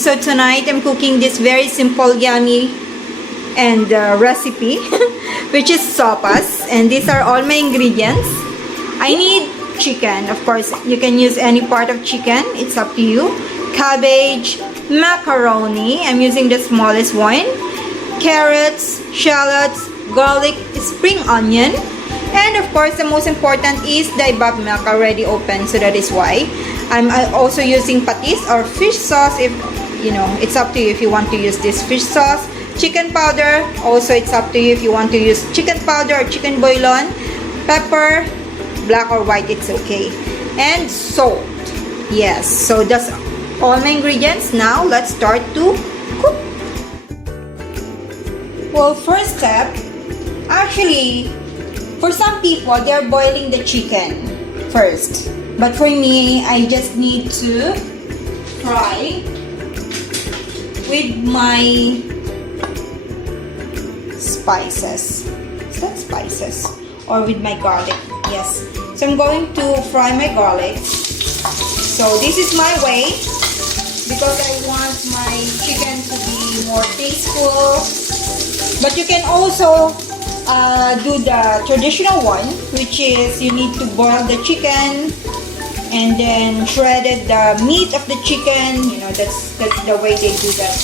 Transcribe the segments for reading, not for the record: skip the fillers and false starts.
So tonight I'm cooking this very simple, yummy and recipe which is sopas, and these are all my ingredients. I need chicken, of course you can use any part of chicken, it's up to you. Cabbage, macaroni, I'm using the smallest one, carrots, shallots, garlic, spring onion, and of course the most important is the evap milk already open, so that is why. I'm also using patis or fish sauce, if you know, it's up to you if you want to use this fish sauce. Chicken powder, also it's up to you if you want to use chicken powder or chicken bouillon. Pepper, black or white, it's okay. And salt. Yes, so that's all my ingredients. Now let's start to cook. Well, first step, actually for some people they're boiling the chicken first, but for me I just need to fry with my spices. Is that spices? Or with my garlic? Yes. So I'm going to fry my garlic. So this is my way, because I want my chicken to be more tasteful. But you can also do the traditional one, which is you need to boil the chicken and then shredded the meat of the chicken. You know, that's the way they do that.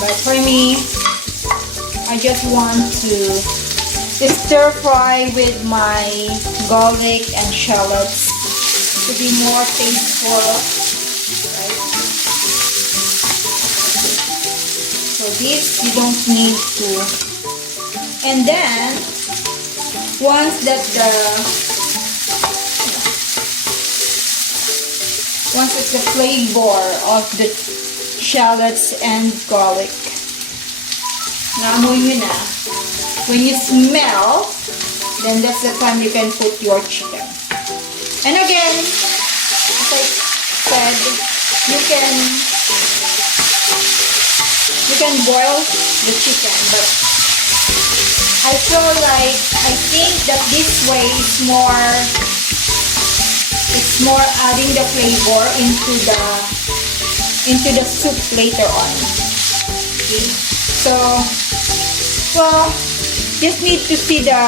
But for me, I just want to stir fry with my garlic and shallots to be more tasteful, right? So this you don't need to. And then once that the flavor of the shallots and garlic, naamoy nyo na, when you smell, then that's the time you can put your chicken. And again, as I said, you can boil the chicken, but I think that this way is more adding the flavor into the soup later on. Okay? So, well, just need to see the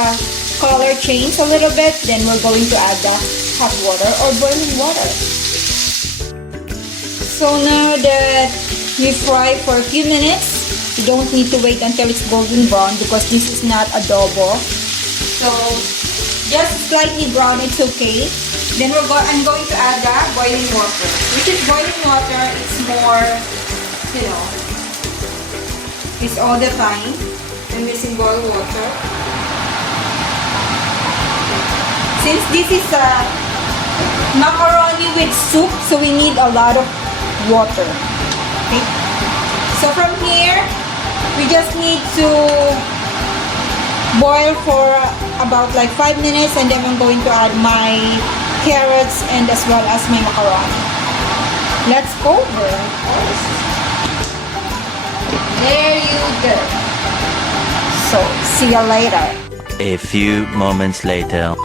color change a little bit, then we're going to add the hot water or boiling water. So now that we fry for a few minutes, you don't need to wait until it's golden brown because this is not adobo. So just slightly brown, it's okay. Then I'm going to add the boiling water, which is boiling water. It's more, you know, it's all the time. I'm using boiled water. Since this is a macaroni with soup, so we need a lot of water. Okay. So from here, we just need to boil for about like 5 minutes, and then I'm going to add my carrots and as well as my macaroni. Let's cover first. There you go. So, see you later. A few moments later.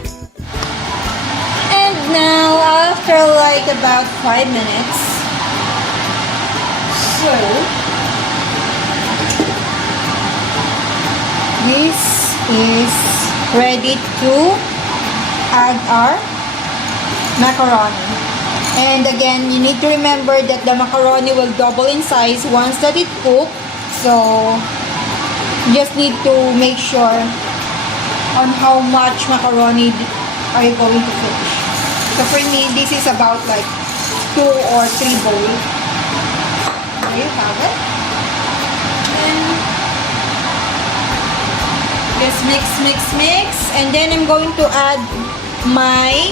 And now, after like about 5 minutes, so this is ready to add our macaroni. And again, you need to remember that the macaroni will double in size once that it cooks. So you just need to make sure on how much macaroni are you going to finish. So for me, this is about like 2 or 3 bowls. There you have it. And just mix. And then I'm going to add my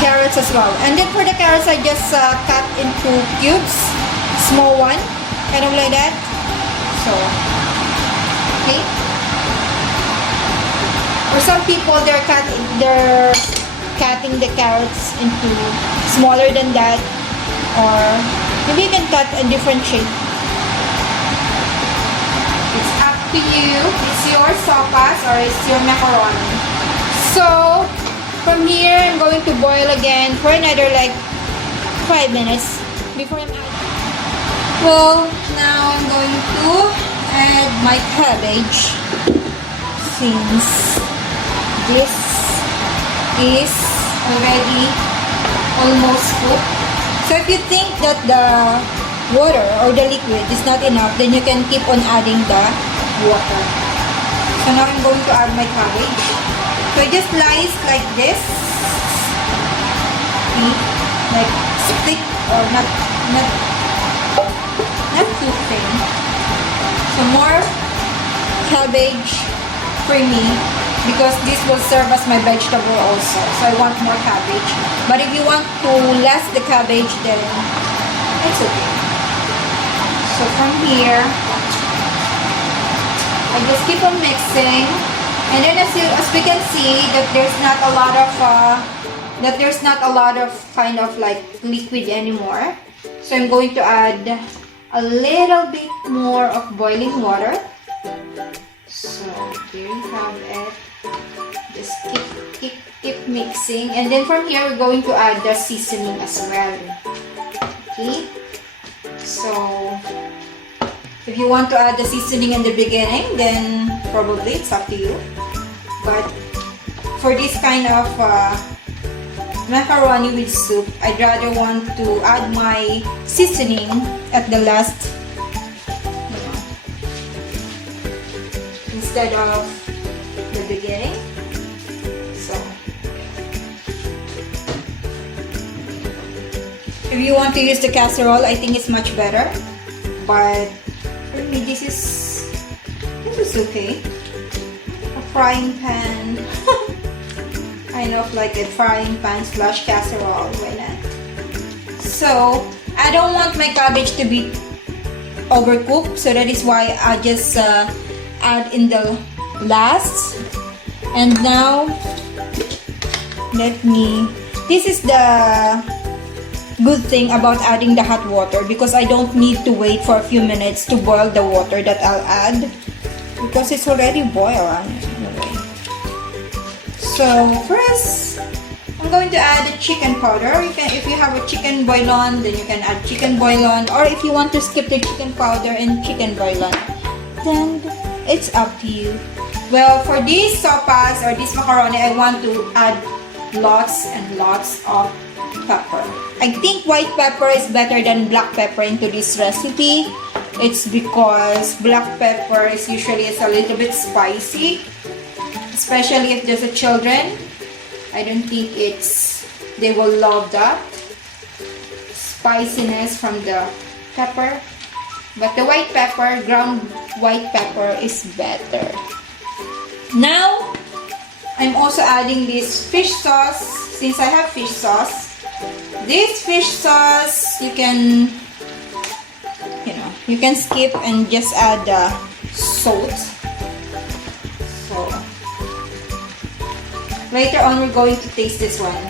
carrots as well. And then for the carrots, I just cut into cubes, small one, kind of like that. So, okay. For some people, they're cutting the carrots into smaller than that, or maybe you can cut a different shape. It's up to you. It's your sopas or it's your macaroni. So from here, I'm going to boil again for another like 5 minutes. before I'm adding. Well, now I'm going to add my cabbage since this is already almost cooked. So if you think that the water or the liquid is not enough, then you can keep on adding the water. So now I'm going to add my cabbage. So I just slice like this. See? Like stick or not too thin. So more cabbage for me because this will serve as my vegetable also. So I want more cabbage. But if you want to less the cabbage, then it's okay. So from here, I just keep on mixing, and then as we can see that there's not a lot of kind of like liquid anymore. So I'm going to add a little bit more of boiling water. So here you have it. Just keep mixing, and then from here we're going to add the seasoning as well. Okay. So if you want to add the seasoning in the beginning, then probably it's up to you. But for this kind of macaroni with soup, I'd rather want to add my seasoning at the last, instead of the beginning. So if you want to use the casserole, I think it's much better. But for me, this is okay. A frying pan. Kind of like a frying pan / casserole. Why not? So I don't want my cabbage to be overcooked, so that is why I just add in the last. And now this is the good thing about adding the hot water, because I don't need to wait for a few minutes to boil the water that I'll add, because it's already boiled anyway. So first, I'm going to add the chicken powder. If you have a chicken bouillon, then you can add chicken bouillon, or if you want to skip the chicken powder and chicken bouillon, then it's up to you. Well, for these sopas or this macaroni, I want to add lots and lots of pepper. I think white pepper is better than black pepper into this recipe. It's because black pepper is usually a little bit spicy, especially if there's a children. I don't think they will love that spiciness from the pepper. But the white pepper, ground white pepper, is better. Now, I'm also adding this fish sauce. Since I have fish sauce, this fish sauce you can skip and just add salt. So later on we're going to taste this one.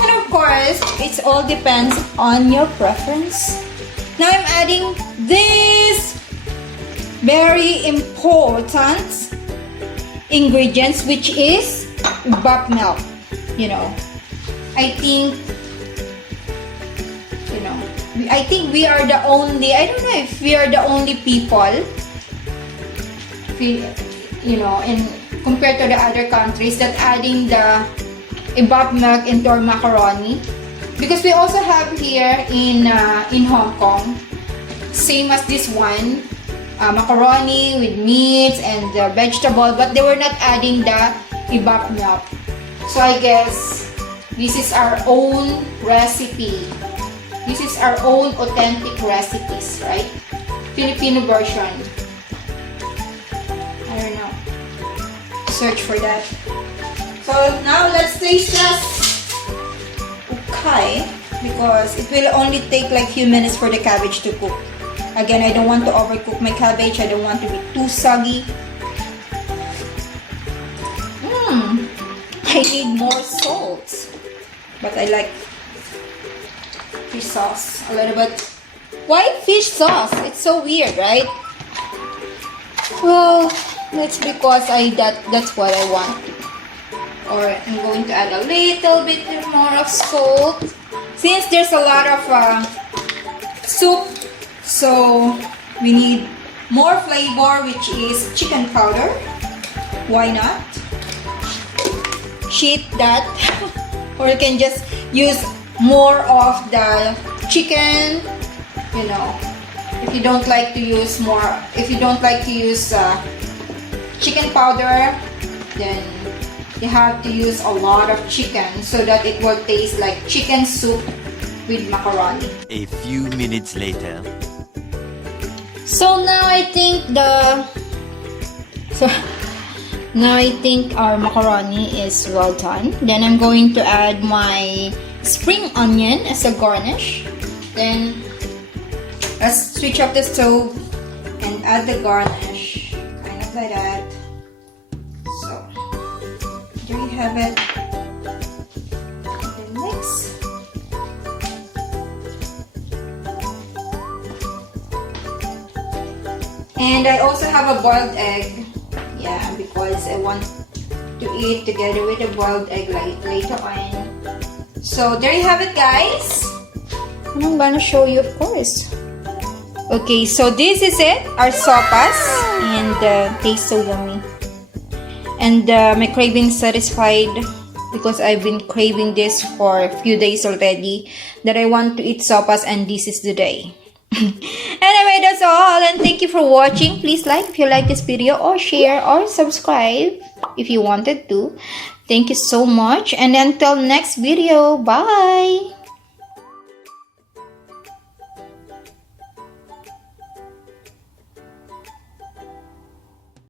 And of course, it all depends on your preference. Now I'm adding this very important ingredients, which is evap milk. I think we are the only, I don't know if we are the only people, compared to the other countries, that adding the evap milk into our macaroni. Because we also have here in Hong Kong, same as this one, macaroni with meat and vegetable, but they were not adding the evap milk. So I guess this is our own recipe. This is our own authentic recipes, right? Filipino version. I don't know. Search for that. So now let's taste this. Okay, because it will only take like few minutes for the cabbage to cook. Again, I don't want to overcook my cabbage. I don't want to be too soggy. I need more salt. But I like fish sauce a little bit. Why fish sauce? It's so weird, right? Well, that's because that's what I want. Or I'm going to add a little bit more of salt. Since there's a lot of soup. So we need more flavor, which is chicken powder. Why not? Cheat that. Or you can just use more of the chicken, you know. If you don't like to use chicken powder, then you have to use a lot of chicken so that it will taste like chicken soup with macaroni. A few minutes later. So now I think our macaroni is well done. Then I'm going to add my spring onion as a garnish. Then let's switch off the stove and add the garnish, kind of like that. So there you have it. Then mix. And I also have a boiled egg. Yeah, because I want to eat together with a boiled egg later on. So there you have it, guys. And I'm gonna show you, of course. Okay, so this is it, our sopas, and tastes so yummy. And my craving satisfied because I've been craving this for a few days already. That I want to eat sopas, and this is the day. Anyway, that's all, and thank you for watching. Please like if you like this video, or share, or subscribe if you wanted to. Thank you so much, and until next video, bye.